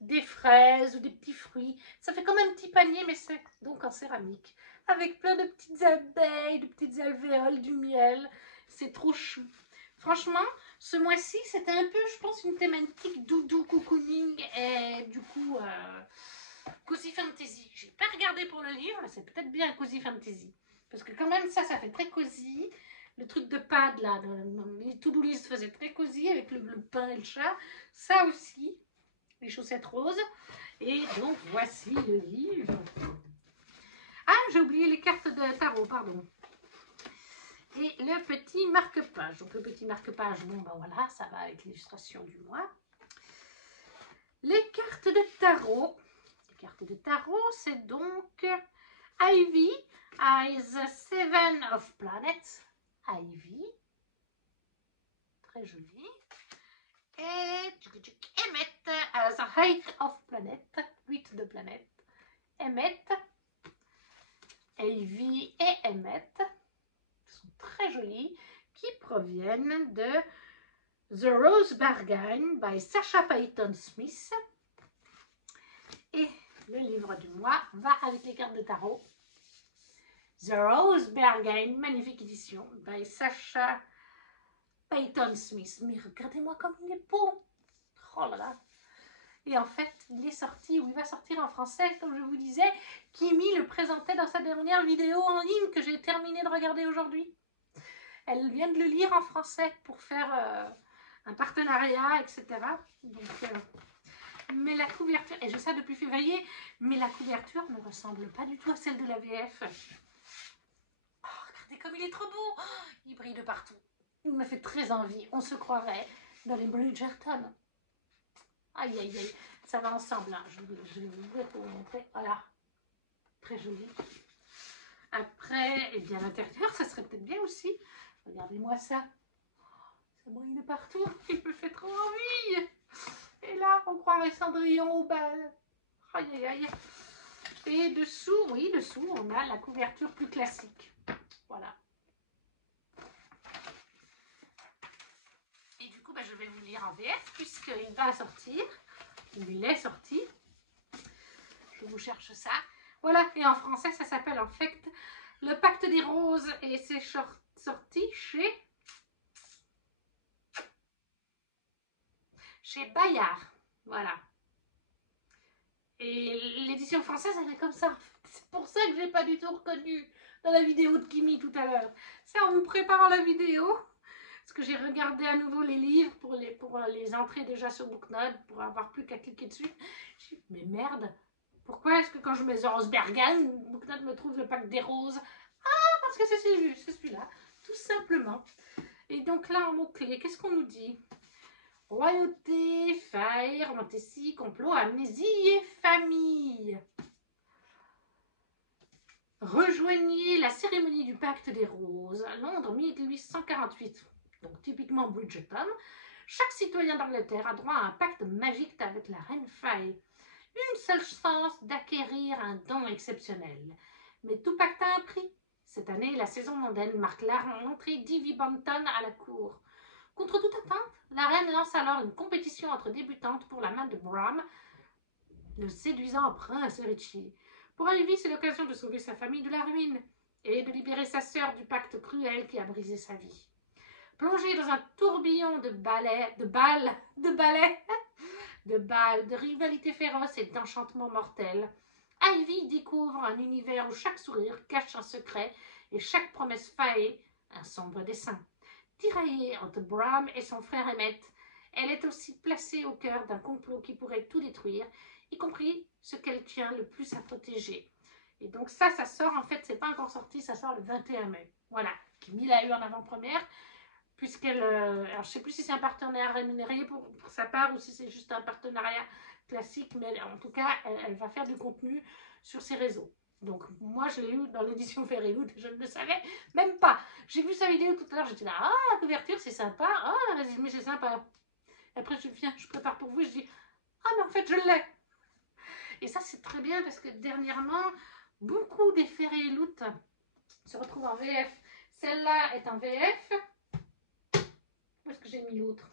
des fraises ou des petits fruits. Ça fait comme un petit panier, mais c'est donc en céramique. Avec plein de petites abeilles, de petites alvéoles, du miel. C'est trop chou. Franchement, ce mois-ci, c'était un peu, je pense, une thématique doudou, cocooning et du coup, Cozy Fantasy. J'ai pas regardé pour le livre, mais c'est peut-être bien Cozy Fantasy. Parce que quand même, ça fait très cosy. Le truc de pad, là, les to-do list faisait très cosy avec le pain et le chat. Ça aussi, les chaussettes roses. Et donc, voici le livre. Ah, j'ai oublié les cartes de tarot, pardon. Et le petit marque-page. Donc, le petit marque-page, bon, ben voilà, ça va avec l'illustration du mois. Les cartes de tarot. Les cartes de tarot, c'est donc Ivy as Seven of Planets. Ivy. Très joli. Et Emmet as Eight of Planet. 8 de planètes. Emmet. Ivy et Emmet sont très jolis, qui proviennent de The Rose Bargain by Sacha Payton Smith. Et le livre du mois va avec les cartes de tarot. The Rose Bargain, magnifique édition, by Sacha Payton Smith. Mais regardez-moi comme il est beau. Oh là là. Et en fait, il est sorti, ou il va sortir en français, comme je vous disais. Kimi le présentait dans sa dernière vidéo en ligne que j'ai terminé de regarder aujourd'hui. Elle vient de le lire en français pour faire un partenariat, etc. Donc, mais la couverture, et j'ai ça depuis février, mais la couverture ne ressemble pas du tout à celle de la VF. Oh, regardez comme il est trop beau. Oh, il brille de partout. Il me fait très envie. On se croirait dans les Bridgerton. Aïe, aïe, aïe. Ça va ensemble. Hein. Je vais vous montrer. Voilà. Très joli. Après, eh bien, l'intérieur, ça serait peut-être bien aussi. Regardez-moi ça. Ça brille de partout. Il me fait trop envie. Et là, on croirait Cendrillon au bal. Aïe, aïe, aïe. Et dessous, oui, dessous, on a la couverture plus classique. Voilà. Et du coup, bah, je vais vous lire en VF puisqu'il va sortir. Il est sorti. Je vous cherche ça. Voilà, et en français, ça s'appelle en fait Le Pacte des Roses et c'est sorti chez Bayard. Voilà. Et l'édition française, elle est comme ça. C'est pour ça que je n'ai pas du tout reconnu dans la vidéo de Kimi tout à l'heure. C'est en vous préparant la vidéo. Parce que j'ai regardé à nouveau les livres pour les entrer déjà sur Booknote, pour avoir plus qu'à cliquer dessus. J'ai dit, mais merde, pourquoi est-ce que quand je mets The Rose Bargain, Booknote me trouve le Pacte des Roses? Ah, parce que c'est celui-là, tout simplement. Et donc là, en mots-clés, qu'est-ce qu'on nous dit? Royauté, faille, romantésie, complot, amnésie et famille. Rejoignez la cérémonie du Pacte des Roses, Londres 1848. Donc typiquement Bridgerton. Chaque citoyen d'Angleterre a droit à un pacte magique avec la reine Faye. Une seule chance d'acquérir un don exceptionnel. Mais tout pacte a un prix. Cette année, la saison mondaine marque l'entrée d'Ivy Banton à la cour. Contre toute attente, la reine lance alors une compétition entre débutantes pour la main de Bram, le séduisant prince Richie. Pour Ivy, c'est l'occasion de sauver sa famille de la ruine et de libérer sa sœur du pacte cruel qui a brisé sa vie. Plongée dans un tourbillon de rivalité féroce et d'enchantements mortels, Ivy découvre un univers où chaque sourire cache un secret et chaque promesse faillée un sombre dessein. Tiraillée entre Bram et son frère Emmet, Elle est aussi placée au cœur d'un complot qui pourrait tout détruire, y compris ce qu'elle tient le plus à protéger. Et donc ça sort, en fait, c'est pas encore sorti, ça sort le 21 mai. Voilà, Kimi l'a eu en avant-première, puisqu'elle... alors je sais plus si c'est un partenariat rémunéré pour sa part ou si c'est juste un partenariat classique, mais en tout cas, elle va faire du contenu sur ses réseaux. Donc moi, je l'ai eu dans l'édition Fairyloot, je ne le savais même pas. J'ai vu sa vidéo tout à l'heure, j'étais là, ah, la couverture, c'est sympa, ah, mais c'est sympa. Après, je viens, je prépare pour vous, je dis, ah, mais en fait, je l'ai. Et ça, c'est très bien parce que dernièrement, beaucoup des Fairyloot se retrouvent en VF. Celle-là est en VF. Où est-ce que j'ai mis l'autre?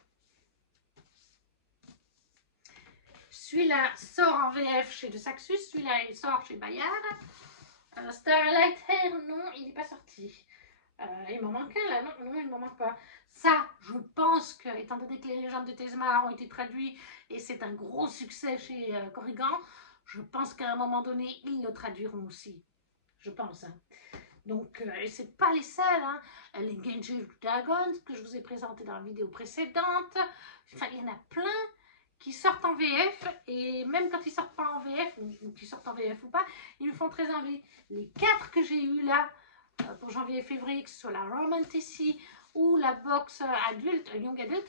Celui-là sort en VF chez De Saxus. Celui-là, il sort chez Bayard. Starlight Hair, non, il n'est pas sorti. Il m'en manque un là, non, il ne m'en manque pas. Ça, je pense que, étant donné que les légendes de Tezmar ont été traduites et c'est un gros succès chez Corrigan, je pense qu'à un moment donné, ils le traduiront aussi. Je pense. Hein. Donc, et c'est pas les seuls. Hein. Les Genji Dragons que je vous ai présenté dans la vidéo précédente. Enfin, il y en a plein qui sortent en VF. Et même quand ils sortent pas en VF, ou qui sortent en VF ou pas, ils me font très envie. Les 4 que j'ai eu là, pour janvier et février, que ce soit la Romantasy ou la box adulte, Young Adult,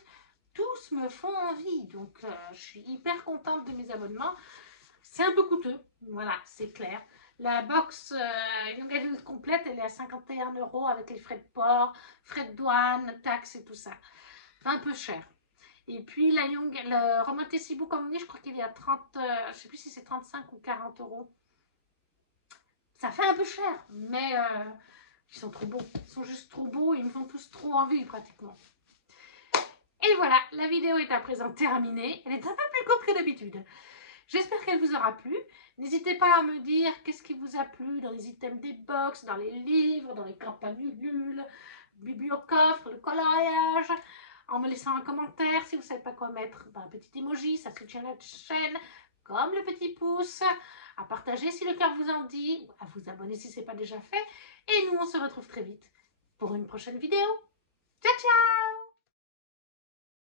tous me font envie. Donc, je suis hyper contente de mes abonnements. C'est un peu coûteux, voilà, c'est clair. La box Young Adult complète, elle est à 51 € avec les frais de port, frais de douane, taxes et tout ça. C'est un peu cher. Et puis la le Romantasy Book Omni, je crois qu'il est à 30, je sais plus si c'est 35 ou 40 €. Ça fait un peu cher, mais ils sont trop beaux. Ils sont juste trop beaux, ils me font tous trop envie pratiquement. Et voilà, la vidéo est à présent terminée. Elle est un peu plus courte que d'habitude. J'espère qu'elle vous aura plu. N'hésitez pas à me dire qu'est-ce qui vous a plu dans les items des box, dans les livres, dans les campagnes Ulule, bibliocoffre, le coloriage, en me laissant un commentaire. Si vous ne savez pas quoi mettre, un petit emoji, ça soutient la chaîne, comme le petit pouce, à partager si le cœur vous en dit, à vous abonner si ce n'est pas déjà fait. Et nous, on se retrouve très vite pour une prochaine vidéo. Ciao, ciao!